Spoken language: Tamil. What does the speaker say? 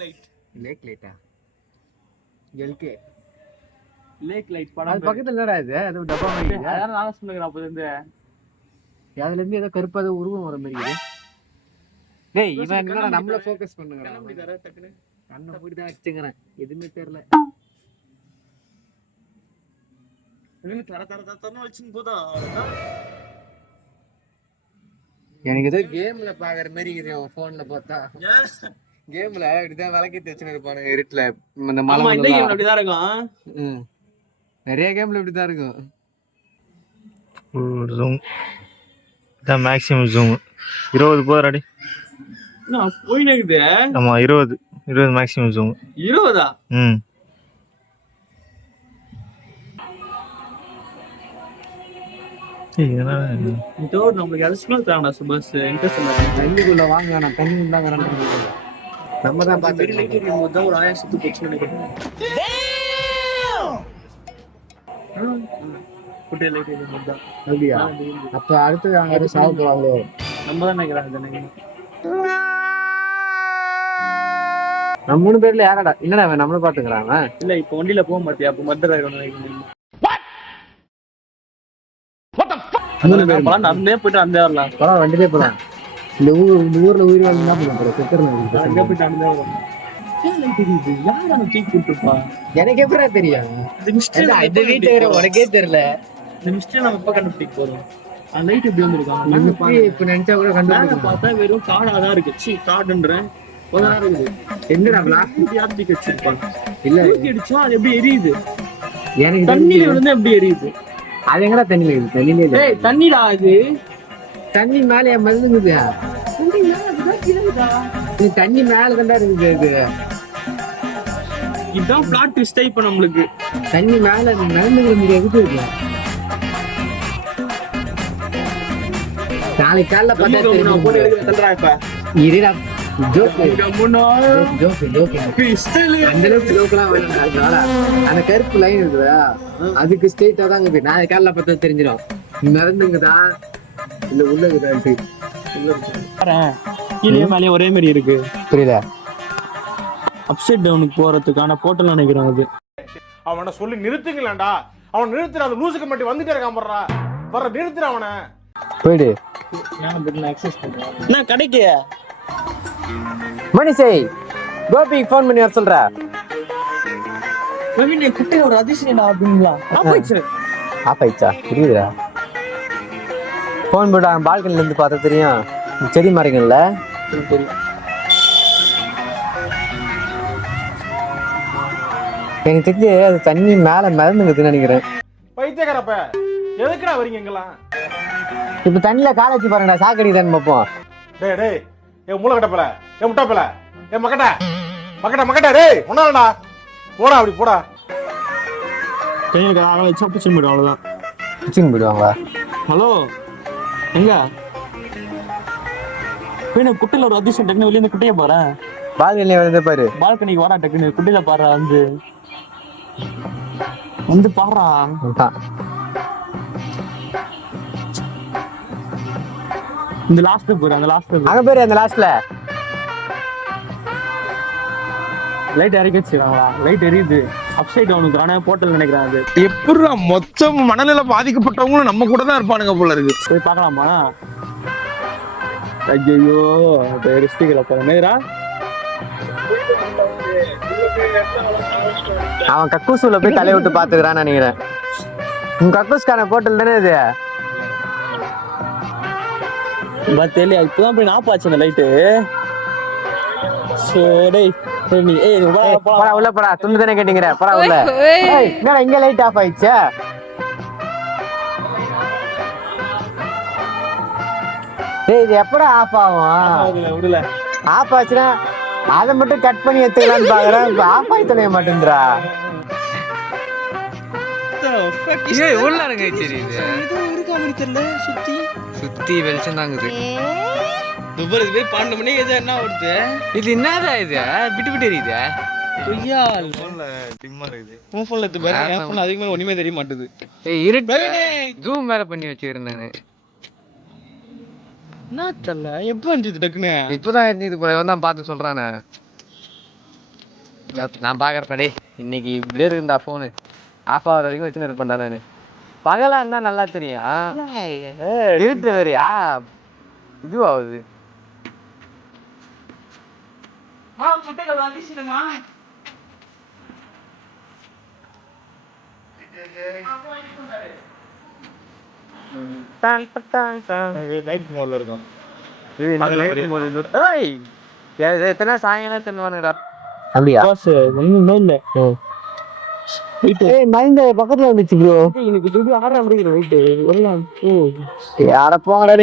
லேக் லைட்டா எல்கே லேக் லைட் படம் அது பக்கத்துல என்னடா இது அது டப்பா மாதிரி அதான் நான் சொல்லுகிறேன் அப்போ இருந்து அதுல இருந்து ஏதோ கருப்பாத உருவம் வர மாதிரி இருக்குது. டேய் இவன் என்னடா நம்மள ஃபோக்கஸ் பண்ணுங்கடா. டக்குனு கண்ணை மூடி தான் வச்சுங்கறேன். எதுவுமே தெரியல. எனக்கு ஏதோ கேம்ல பாக்குற மாதிரி இருக்குது அவன் போன்ல பார்த்தா. கேம்ல இப்படிதான் விளக்கி வச்சுன்னு இருப்பானுங்க இருட்டுல. இந்த மலை அப்படிதான் இருக்கும். நிறைய கேம்ல இப்படிதான் இருக்கும். ஜூம் இதான் மேக்ஸிமம் ஜூம் 20 போறாடி. போயினே இருக்குது. ஆமா 20 மேக்ஸிமம் ஜூம். 20ஆ? நம்மளுக்கு எலக்ட்ரிக்கல் தேவைடா சுபாஷ். இன்ட்ரெஸ்ட் இல்ல. தண்ணிக்குள்ள வாங்க நான் தண்ணி தான் வரேன். நம்ம தான் பார்த்து லைட் எரியும் போது தான் ஒரு ஆயாசத்து போச்சு நினைக்கிறேன். குட்டி லைட் எரியும் போது தான். அப்படியா? அப்ப அடுத்து அங்க சாவ போறாங்களோ? நம்ம தான் நினைக்கிறேன். நம்ம 3 பேர்ல யாரடா என்னடா அவன் நம்மள பாத்துக்கறான்? இல்ல இப்ப வண்டியில போக மாட்டியா? அப்ப மர்டர் ஆயிடும் நினைக்கிறேன். நடந்தே போயிட்டு அந்த வரலாம். பரவாயில்ல வண்டியிலே போலாம். இந்த ஊர்ல உயிர் வாழ்ந்தா போலாம். செத்துறேன். எனக்கு எப்படா தெரியும்? இந்த வீட்டு வேற உனக்கே தெரியல. இந்த மிஸ்டேக் நம்ம எப்ப கண்டுபிடிக்க போறோம்? அந்த லைட் எப்படி வந்திருக்காங்க இப்ப நினைச்சா கூட கண்டுபிடிக்க பார்த்தா வெறும் காடாதான் இருக்கு. காடுன்றேன் என்னடா வச்சிருப்பாங்க. இல்ல அடிச்சா அது எப்படி எரியுது? எனக்கு தண்ணியில விழுந்தா எப்படி எரியுது? அது எங்கடா தண்ணியில இருக்கு? தண்ணியில தண்ணிடா அது. தண்ணி மேல மருந்துங்குது. தண்ணி மேல தாண்டா இருக்குது. அது இதுதான் பிளாட் ட்விஸ்ட் இப்ப நம்மளுக்கு. தண்ணி மேல நடந்துக்கிற முடியாது. நாளைக்கு காலைல பார்த்தா இருடா அந்த கருப்பு லைன் இருக்குதா அதுக்கு ஸ்ட்ரெயிட்டா தான் இருக்குது. நாளைக்கு காலைல பார்த்தா தெரிஞ்சிடும் நடந்துங்குதா இல்ல உள்ளுக்குதா. கீழே மேலே ஒரே மாதிரி இருக்கு. புரியுதா? அப்சைட் டவுனுக்கு போறதுக்கான போர்ட்டல் நினைக்கிறேன். அது அவனை சொல்லி நிறுத்துங்களேன்டா. அவன் நிறுத்துற அந்த லூசுக்கு மட்டும் வந்துட்டே இருக்கான். வர்ற நிறுத்துற அவனை. போயிடு. நான் கடைக்கு மணிசை கோபிக்கு ஃபோன் பண்ணி வர சொல்ற. குட்டை ஒரு அதிசயம் அப்படிங்களா? ஆப்பாயிச்சா? புரியுதுடா. ஃபோன் போட்டு அவன் பால்கனில இருந்து பார்த்தா தெரியும். செடி மரங்கள்ல எனக்கு தெரிஞ்சு அது தண்ணி மேல மிதந்துங்குதுன்னு நினைக்கிறேன். பைத்தியக்காரப்ப எதுக்குடா வரீங்க இங்கெல்லாம்? இப்ப தண்ணியில காலேஜ் பாருங்கடா. சாக்கடி தான் பார்ப்போம். டேய் டேய் ஏ மூளை கட்டப்பல ஏ முட்டாப்பல ஏ மக்கட்ட டேய் ஒன்னாடா போடா. அப்படி போடா. கையில வச்சா பிடிச்சின்னு போயிடும். அவ்வளவுதான். பிடிச்சின்னு போயிடுவாங்களா? ஹலோ எங்க குட்டையில ஒரு அதிசயம் டக்குனு வெளியே குட்டைய போறேன். பால்கனில வந்து பாரு. பால்கனிக்கு வாடா டக்குனு குட்டையில பாடுறா. வந்து பாடுறா. இந்த லாஸ்ட் போற அந்த லாஸ்ட் அங்க பேரு அந்த லாஸ்ட்ல லைட் இறக்கி வச்சிருக்காங்களா? லைட் எரியுது. அப்சைட் டவுனுக்கு ஆனா போர்ட்டல் நினைக்கிறேன். அது எப்படிடா மொத்தம் மனநிலை பாதிக்கப்பட்டவங்களும் நம்ம கூட தான் இருப்பானுங்க போல இருக்கு. போய் பார்க்கலாமா? ஐயோ ரிஸ்டிக்கல போறேன். அவன் கக்கூசுல போய் தலைய விட்டு பாத்துக்கிறான்னு நினைக்கிறேன். உங்க கக்கூஸ்கான போர்ட்டல் தானே இது? தெரியல. இப்பதான் போய் நாப்பாச்சு அந்த லைட்டு. உள்ள போடா. துண்டு தானே கேட்டீங்க. போடா உள்ள. என்னடா இங்க லைட் ஆஃப் ஆயிடுச்சு? இது எப்படா ஆஃப் ஆகும்? ஆஃப் ஆச்சுன்னா அதை மட்டும் கட் பண்ணி எடுத்துக்கலான்னு பாக்குறேன். இப்ப ஆஃப் ஆகி தொலைய மாட்டேன்றா. சுத்தி வெளிச்சம் தாங்குது. இது என்னதா இது? விட்டு விட்டு எரியுது. ஒண்ணுமே தெரிய மாட்டேது. ஜூம் மேல பண்ணி வச்சிருந்தேன். என்ன தெரியல எப்ப இருந்துச்சு டக்குன்னு. இப்பதான் இருந்துது போல. இவன் தான் பார்த்து சொல்றானே. நான் பாக்குறேன் இன்னைக்கு இப்படியே இருக்குண்டா போனு ஆஃப் ஆகிற வரைக்கும் வச்சுன்னு இருப்பேன்டா நானு. பகலா இருந்தா நல்லா தெரியும், இருட்டு வேறியா இதுவாகுது. நைட் மோட்ல இருக்கும். எத்தனை சாயங்காலம் தின்னுவானுடா அப்படியா? ஒண்ணுமே இல்ல. மைண்ட் பக்கத்துல வந்துச்சு ப்ரோ. எனக்கு 6 வெயிட் யார போங்கடா.